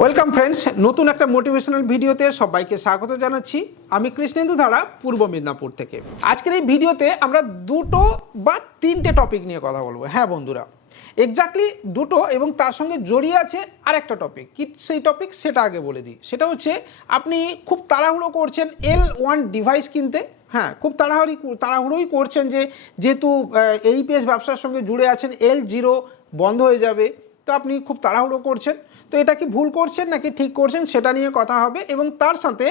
Welcome friends নতুন একটা motivational ভিডিওতে সবাইকে স্বাগত জানাচ্ছি। আমি কৃষ্ণেন্দু ধারা, পূর্ব মেদিনীপুর থেকে। আজকের এই ভিডিওতে আমরা দুটো বা তিনটে টপিক নিয়ে কথা বলব। হ্যাঁ বন্ধুরা এক্স্যাক্টলি দুটো এবং তার সঙ্গে জড়িয়ে আছে আরেকটা টপিক কি সেই টপিক সেটা আগে বলে দিই। সেটা হচ্ছে, আপনি খুব তাড়াহুড়ো করছেন এল ওয়ান ডিভাইস কিনতে। হ্যাঁ খুব তাড়াহুড়ি, তাড়াহুড়োই করছেন যে, যেহেতু এই পেস ব্যবসার সঙ্গে জুড়ে আছেন এল জিরো বন্ধ হয়ে যাবে। তো আপনি খুব তাড়াহুড়ো করছেন। তো এটা কি ভুল করছেন নাকি ঠিক করছেন সেটা নিয়ে কথা হবে এবং তার সাথে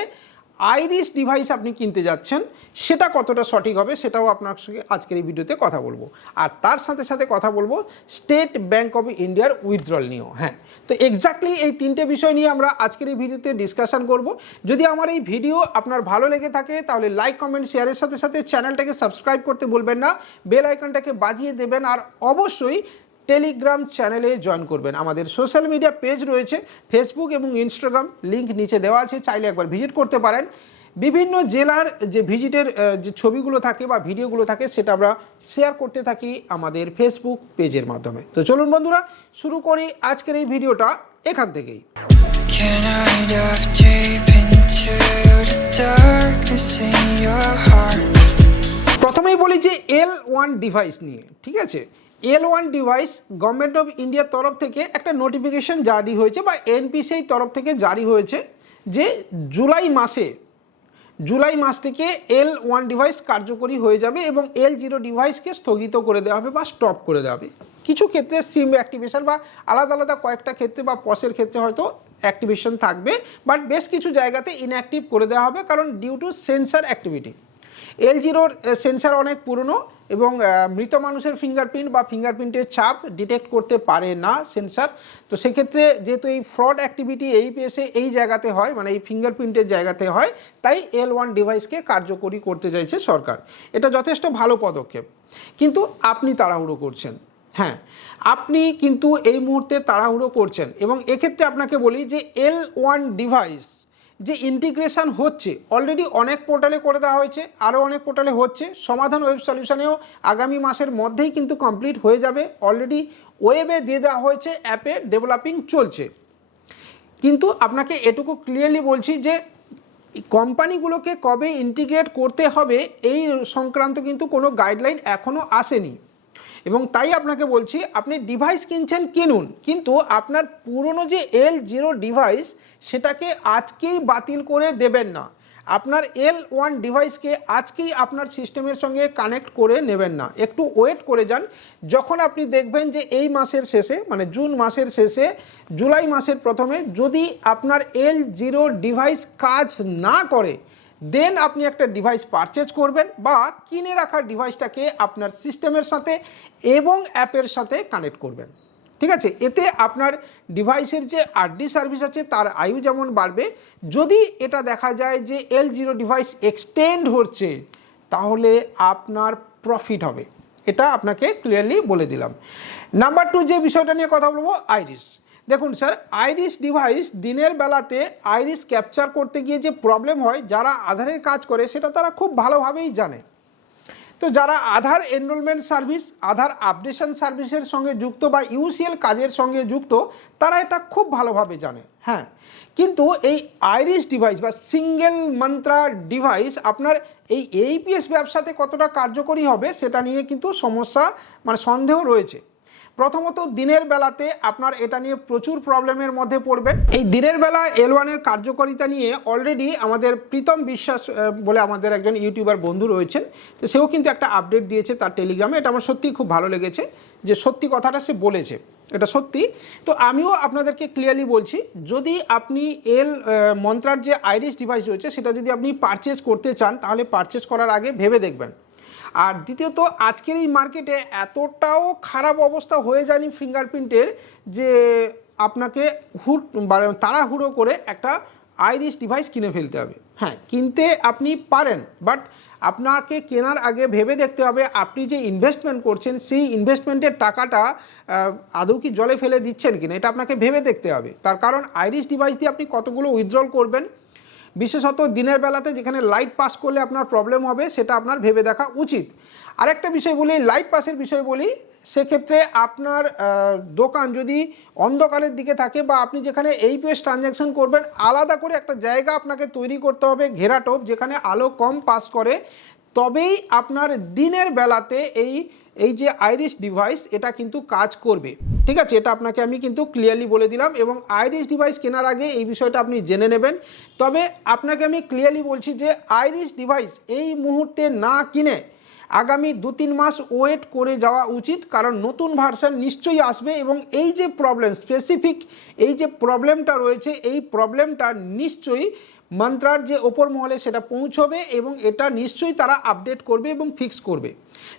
আইরিস ডিভাইস আপনি কিনতে যাচ্ছেন, সেটা কতটা সঠিক হবে সেটাও আপনার সঙ্গে আজকের এই ভিডিওতে কথা বলব। আর তার সাথে সাথে কথা বলব স্টেট ব্যাংক অফ ইন্ডিয়ার উইথড্রল নিয়েও হ্যাঁ। তো এক্স্যাক্টলি এই তিনটে বিষয় নিয়ে আমরা আজকের এই ভিডিওতে ডিসকাশন করব। যদি আমার এই ভিডিও আপনার ভালো লেগে থাকে, তাহলে লাইক কমেন্ট শেয়ারের সাথে সাথে চ্যানেলটাকে সাবস্ক্রাইব করতে বলবেন না। বেল আইকনটাকে বাজিয়ে দেবেন আর অবশ্যই টেলিগ্রাম চ্যানেলে জয়েন করবেন। আমাদের সোশ্যাল মিডিয়া পেজ রয়েছে ফেসবুক এবং ইনস্টাগ্রাম লিঙ্ক নিচে দেওয়া আছে চাইলে একবার ভিজিট করতে পারেন। বিভিন্ন জেলার যে ভিজিটের যে ছবিগুলো থাকে বা ভিডিওগুলো থাকে সেটা আমরা শেয়ার করতে থাকি আমাদের ফেসবুক পেজের মাধ্যমে। তো চলুন বন্ধুরা শুরু করি আজকের এই ভিডিওটা এখান থেকেই? প্রথমেই বলি যে এল ওয়ান ডিভাইস নিয়ে ঠিক আছে? L one device government of ইন্ডিয়ার তরফ থেকে একটা নোটিফিকেশন জারি হয়েছে বা এনপিসির তরফ থেকে জারি হয়েছে যে জুলাই মাসে, জুলাই মাস থেকে এল ওয়ান ডিভাইস কার্যকরী হয়ে যাবে এবং এল জিরো ডিভাইসকে স্থগিত করে দেওয়া হবে বা স্টপ করে দেওয়া হবে। কিছু ক্ষেত্রে সিম অ্যাক্টিভেশন বা আলাদা আলাদা কয়েকটা ক্ষেত্রে বা পসের ক্ষেত্রে হয়তো অ্যাক্টিভেশন থাকবে বাট বেশ কিছু জায়গাতে ইনঅ্যাক্টিভ করে দেওয়া হবে কারণ due to sensor activity L জিরোর সেন্সার অনেক পুরনো এবং মৃত মানুষের ফিঙ্গারপ্রিন্ট বা ফিঙ্গারপ্রিন্টের ছাপ ডিটেক্ট করতে পারে না সেন্সার তো সেক্ষেত্রে যেহেতু এই ফ্রড অ্যাক্টিভিটি এই পেসে এই জায়গাতে হয় মানে এই ফিঙ্গারপ্রিন্টের জায়গাতে হয়, তাই এল ওয়ান ডিভাইসকে কার্যকরী করতে চাইছে সরকার। এটা যথেষ্ট ভালো পদক্ষেপ। কিন্তু আপনি তাড়াহুড়ো করছেন। হ্যাঁ আপনি কিন্তু এই মুহূর্তে তাড়াহুড়ো করছেন এবং এক্ষেত্রে আপনাকে বলি যে এল ওয়ান ডিভাইস যে ইন্টিগ্রেশন হচ্ছে অলরেডি অনেক পোর্টালে করে দেওয়া হয়েছে আরও অনেক পোর্টালে হচ্ছে, সমাধান ওয়েব সলিউশনেও আগামী মাসের মধ্যেই কিন্তু কমপ্লিট হয়ে যাবে অলরেডি ওয়েবে দিয়ে দেওয়া হয়েছে অ্যাপে ডেভেলপিং চলছে। কিন্তু আপনাকে এটুকু ক্লিয়ারলি বলছি যে কোম্পানিগুলোকে কবে ইন্টিগ্রেট করতে হবে, এই সংক্রান্ত কিন্তু কোনো গাইডলাইন এখনও আসেনি। এবং তাই আপনাকে বলছি, আপনি ডিভাইস কিনছেন, কিনুন। কিন্তু আপনার পুরনো যে এল জিরো ডিভাইস সেটাকে আজকেই বাতিল করে দেবেন না। আপনার এল ওয়ান ডিভাইসকে আজকেই আপনার সিস্টেমের সঙ্গে কানেক্ট করে নেবেন না। একটু ওয়েট করে যান। যখন আপনি দেখবেন যে এই মাসের শেষে মানে জুন মাসের শেষে, জুলাই মাসের প্রথমে যদি আপনার এল জিরো ডিভাইস কাজ না করে দেন আপনি একটা ডিভাইস পারচেজ করবেন বা কিনে রাখা ডিভাইসটাকে আপনার সিস্টেমের সাথে এবং অ্যাপের সাথে কানেক্ট করবেন। ঠিক আছে? এতে আপনার ডিভাইসের যে আরডি সার্ভিস আছে, তার আয়ু যেমন বাড়বে, যদি এটা দেখা যায় যে এল জিরো ডিভাইস এক্সটেন্ড হচ্ছে, তাহলে আপনার প্রফিট হবে। এটা আপনাকে ক্লিয়ারলি বলে দিলাম। নাম্বার টু যে বিষয়টা নিয়ে কথা বলব আইরিস দেখুন স্যার আইরিস ডিভাইস দিনের বেলাতে আইরিস ক্যাপচার করতে গিয়ে যে প্রবলেম হয়, যারা আধারের কাজ করে, সেটা তারা খুব ভালোভাবেই জানে। তো যারা Aadhaar enrolment service Aadhaar updation সার্ভিসের সঙ্গে যুক্ত বা ইউসিএল কাজের সঙ্গে যুক্ত, তারা এটা খুব ভালোভাবে জানে হ্যাঁ। কিন্তু এই আইরিস ডিভাইস বা সিঙ্গেল মন্ত্রা ডিভাইস আপনার এই এইপিএস ব্যবসাতে কতটা কার্যকরী হবে, সেটা নিয়ে কিন্তু সমস্যা মানে সন্দেহ রয়েছে। প্রথমত দিনের বেলাতে আপনার এটা নিয়ে প্রচুর প্রবলেমের মধ্যে পড়বেন। এই দিনের বেলা এল ওয়ানের কার্যকারিতা নিয়ে অলরেডি আমাদের প্রীতম বিশ্বাস বলে আমাদের একজন ইউটিউবার বন্ধু রয়েছেন, তো সেও কিন্তু একটা আপডেট দিয়েছে তার টেলিগ্রামে এটা আমার সত্যিই খুব ভালো লেগেছে যে সত্যি কথাটা সে বলেছে। এটা সত্যি। তো আমিও আপনাদেরকে ক্লিয়ারলি বলছি, যদি আপনি এল মন্ত্রার যে আইরিস ডিভাইস রয়েছে, সেটা যদি আপনি পারচেজ করতে চান, তাহলে পারচেজ করার আগে ভেবে দেখবেন। আর দ্বিতীয়ত, আজকের এই মার্কেটে এতটাও খারাপ অবস্থা হয়ে যায়নি ফিঙ্গারপ্রিন্টের যে আপনাকে হুট তাড়াহুড়ো করে একটা আইরিস ডিভাইস কিনে ফেলতে হবে। হ্যাঁ কিনতে আপনি পারেন, বাট আপনাকে কেনার আগে ভেবে দেখতে হবে আপনি যে ইনভেস্টমেন্ট করছেন, সেই ইনভেস্টমেন্টের টাকাটা আদৌ কি জলে ফেলে দিচ্ছেন কিনা, এটা আপনাকে ভেবে দেখতে হবে। তার কারণ আইরিস ডিভাইস দিয়ে আপনি কতগুলো উইথড্রল করবেন বিশেষত দিনের বেলাতে যেখানে লাইট পাস করলে আপনার প্রবলেম হবে, সেটা আপনার ভেবে দেখা উচিত। আরেকটা বিষয় বলি লাইট পাসের বিষয় বলি, সেক্ষেত্রে আপনার দোকান যদি অন্ধকারের দিকে থাকে বা আপনি যেখানে এইপিএস ট্রানজ্যাকশন করবেন, আলাদা করে একটা জায়গা আপনাকে তৈরি করতে হবে ঘেরাটোপ যেখানে আলো কম পাস করে। তবেই আপনার দিনের বেলাতে এই এই যে আইরিশ ডিভাইস এটা কিন্তু কাজ করবে। ঠিক আছে? এটা আপনাকে আমি কিন্তু ক্লিয়ারলি বলে দিলাম এবং আইরিশ ডিভাইস কেনার আগে এই বিষয়টা আপনি জেনে নেবেন। তবে আপনাকে আমি ক্লিয়ারলি বলছি যে আইরিশ ডিভাইস এই মুহূর্তে না কিনে আগামী দু তিন মাস ওয়েট করে যাওয়া উচিত, কারণ নতুন ভার্সন নিশ্চয়ই আসবে এবং এই যে প্রবলেম স্পেসিফিক এই যে প্রবলেমটা রয়েছে, এই প্রবলেমটা নিশ্চয়ই মন্ত্রার যে ওপর মহলে সেটা পৌঁছবে এবং এটা নিশ্চয়ই তারা আপডেট করবে এবং ফিক্স করবে।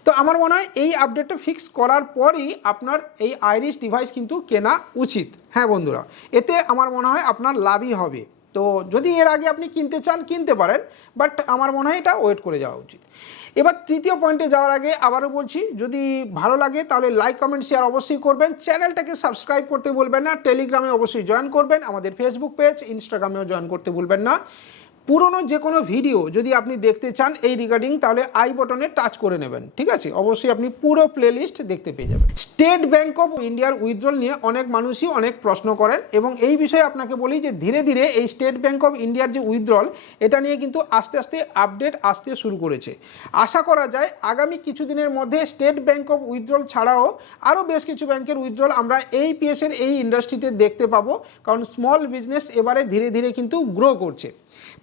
তো আমার মনে হয় এই আপডেটটা ফিক্স করার পরই আপনার এই আইরিশ ডিভাইস কিন্তু কেনা উচিত। হ্যাঁ বন্ধুরা, এতে আমার মনে হয় আপনার লাভই হবে। তো যদি এর আগে আপনি কিনতে চান, কিনতে পারেন বাট আমার মনে হয় এটা ওয়েট করে যাওয়া উচিত। এবার তৃতীয় পয়েন্টে যাওয়ার আগে আবারও বলছি, যদি ভালো লাগে তাহলে লাইক কমেন্ট শেয়ার অবশ্যই করবেন। চ্যানেলটাকে সাবস্ক্রাইব করতে বলবেন না টেলিগ্রামে অবশ্যই জয়েন করবেন, আমাদের ফেসবুক পেজ ইনস্টাগ্রামেও জয়েন করতে ভুলবেন না। পুরনো যে কোনো ভিডিও যদি আপনি দেখতে চান এই রিগার্ডিং তাহলে আই বটনে টাচ করে নেবেন। ঠিক আছে? অবশ্যই আপনি পুরো প্লেলিস্ট দেখতে পেয়ে যাবেন। স্টেট ব্যাংক অফ ইন্ডিয়ার উইথড্রল নিয়ে অনেক মানুষই অনেক প্রশ্ন করেন এবং এই বিষয়ে আপনাকে বলি যে ধীরে ধীরে এই স্টেট ব্যাংক অফ ইন্ডিয়ার যে উইথড্রল এটা নিয়ে কিন্তু আস্তে আস্তে আপডেট আসতে শুরু করেছে। আশা করা যায় আগামী কিছুদিনের মধ্যে স্টেট ব্যাংক অফ উইথড্রল ছাড়াও আরও বেশ কিছু ব্যাংকের উইথড্রল আমরা এই পিএসের এই ইন্ডাস্ট্রিতে দেখতে পাবো। কারণ স্মল বিজনেস এবারে ধীরে ধীরে কিন্তু গ্রো করছে।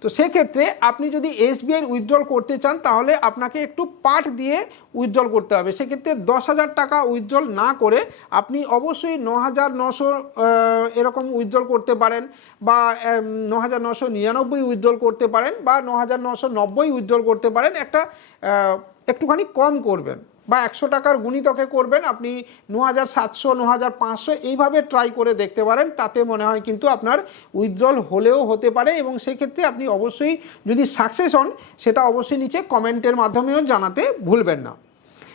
তো সেক্ষেত্রে আপনি যদি এসবিআই উইথড্রল করতে চান, তাহলে আপনাকে একটু পার্ট দিয়ে উইথড্রল করতে হবে। সেক্ষেত্রে দশ হাজার টাকা উইথড্রল না করে আপনি অবশ্যই ন হাজার নশো এরকম উইথড্রল করতে পারেন বা ন হাজার নশো নিরানব্বই উইথড্রল করতে পারেন বা, ন হাজার নশো নব্বই উইথড্রল করতে পারেন। একটা একটুখানি কম করবেন। বা একশো টাকার গুণিতকে করবেন। আপনি ন হাজার সাতশো, ন হাজার পাঁচশো এইভাবে ট্রাই করে দেখতে পারেন। তাতে মনে হয় কিন্তু আপনার উইথড্রল হলেও হতে পারে এবং সেক্ষেত্রে আপনি অবশ্যই যদি সাকসেস হন, সেটা অবশ্যই নিচে কমেন্টের মাধ্যমেও জানাতে ভুলবেন না।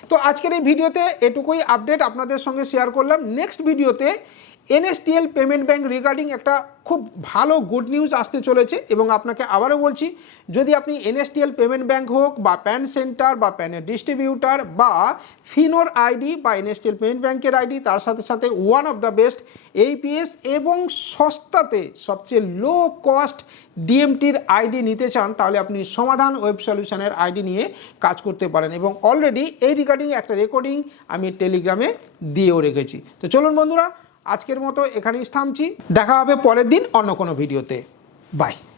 তো আজকের এই ভিডিওতে এটুকুই আপডেট আপনাদের সঙ্গে শেয়ার করলাম। নেক্সট ভিডিওতে এনএসটিএল পেমেন্ট ব্যাংক রিগার্ডিং একটা খুব ভালো গুড নিউজ আসতে চলেছে এবং আপনাকে আবারও বলছি, যদি আপনি এনএসটিএল পেমেন্ট ব্যাংক হোক বা প্যান সেন্টার বা প্যানের ডিস্ট্রিবিউটার বা ফিনোর আইডি বা এনএসটিএল পেমেন্ট ব্যাংকের আইডি, তার সাথে সাথে one of the best AEPS এবং সস্তাতে সবচেয়ে লো কস্ট ডিএমটির আইডি নিতে চান, তাহলে আপনি সমাধান ওয়েব সলিউশনের আইডি নিয়ে কাজ করতে পারেন এবং অলরেডি এই রিগার্ডিং একটা রেকর্ডিং আমি টেলিগ্রামে দিয়েও রেখেছি। তো চলুন বন্ধুরা আজকের মতো এখানেই থামছি। দেখা হবে পরের দিন অন্য কোনো ভিডিওতে। বাই।